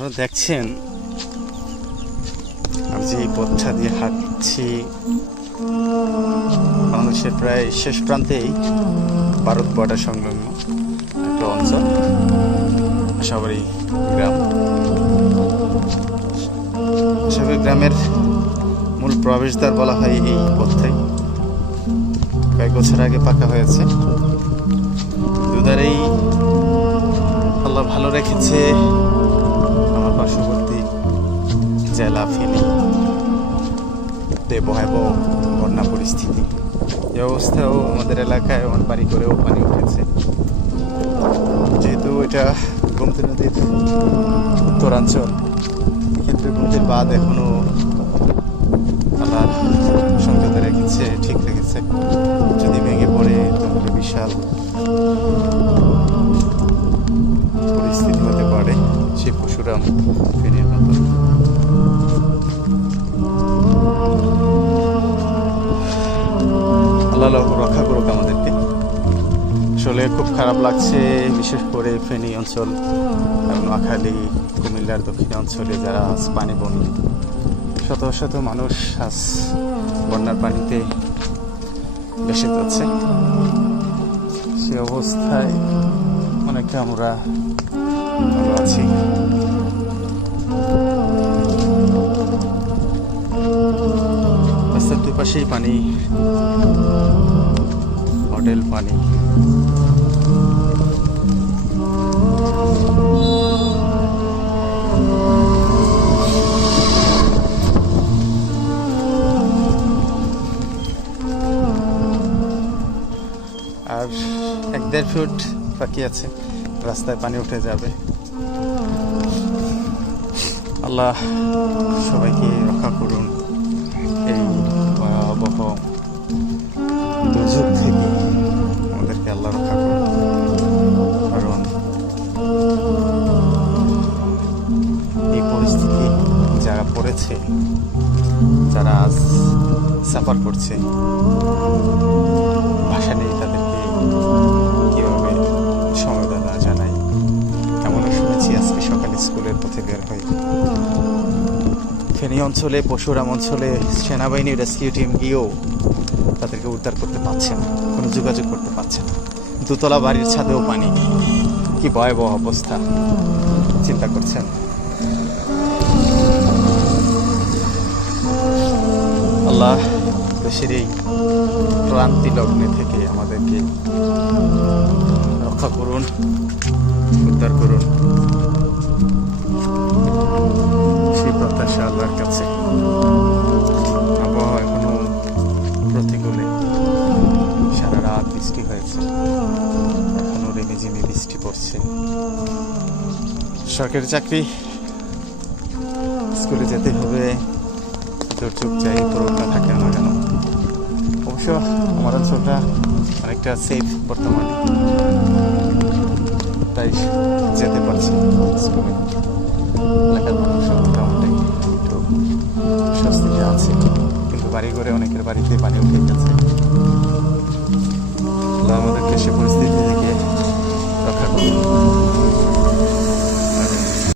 আপনারা দেখছেন আমি যে এই পথটা দিয়ে হাঁটছি, বাংলাদেশের প্রায় শেষ প্রান্তেই ভারত বর্ডার সংলগ্ন একটা অঞ্চল, আশাবাড়ি গ্রাম। আশাবাড়ি গ্রামের মূল প্রবেশদ্বার বলা হয় এই পথটাই। কয়েক বছর আগে পাকা হয়েছে। দুধারেই আল্লাহ ভালো রেখেছে আমার পার্শ্ববর্তী জেলা ফেনী ভয়াবহ বন্যা পরিস্থিতি। এই অবস্থাও আমাদের এলাকায় আমার বাড়ি করেও পানি উঠেছে। যেহেতু এটা গোমতী নদীর উত্তরাঞ্চল, এক্ষেত্রে গোমতীর বাঁধ এখনো আল্লাহ সংযত রেখেছে, ঠিক রেখেছে। যদি ভেঙে পড়ে তাহলে বিশাল পরিস্থিতি হতে পারে, সে পশুরাম ফেনীর মতো। আল্লাহ রক্ষা করুক আমাদেরকে। আসলে খুব খারাপ লাগছে, বিশেষ করে ফেনী অঞ্চল, নোয়াখালী, কুমিল্লার দক্ষিণ অঞ্চলে যারা আজ পানি বন্যা, শত শত মানুষ আজ বন্যার পানিতে ভেসে যাচ্ছে। সে অবস্থায় অনেকটা আমরা ভালো আছি। রাস্তার দুই পাশেই পানি, হোটেল পানি। আর 1-1.5 ফুট বাকি আছে, রাস্তায় পানি উঠে যাবে। আল্লাহ সবাইকে রক্ষা করুন এই ভয়াবহ দুর্যোগ থেকে, আমাদেরকে আল্লাহ রক্ষা করুন। কারণ এই পরিস্থিতি যারা পড়েছে, যারা আজ সাফার করছে, ভাষা নেই তাদেরকে কীভাবে সমবেদনা জানাই। এমনও শুনেছি আজকে সকালে স্কুলের পথে বের হই, ফেনী অঞ্চলে, পশুরাম অঞ্চলে সেনাবাহিনী রেস্কিউ টিম গিয়েও তাদেরকে উদ্ধার করতে পারছে না, কোনো যোগাযোগ করতে পারছে না। দুতলা বাড়ির ছাদেও পানি, কি ভয়াবহ অবস্থা চিন্তা করছেন। আল্লাহ দেশের এই ক্রান্তি লগ্নে থেকে আমাদেরকে রক্ষা করুন, উদ্ধার করুন, সেই প্রত্যাশা আল্লাহর কাছে। আবহাওয়া এখনো প্রতিকূলে, সারা রাত বৃষ্টি হয়েছে, এখনো রিমিঝিমি বৃষ্টি পড়ছে। সরকারি চাকরি, স্কুলে যেতে হবে, দুর্যোগ যাই করুক না থাকে না কেন। অবশ্য আমার অঞ্চলটা অনেকটা সেফ বর্তমানে, তাই যেতে পারছি স্কুলে। এলাকার মানুষ মোটামুটি একটু স্বস্তিতে আছে, কিন্তু বাড়ি ঘরে অনেকের বাড়িতে পানি উঠে গেছে। আমাদেরকে সে পরিস্থিতি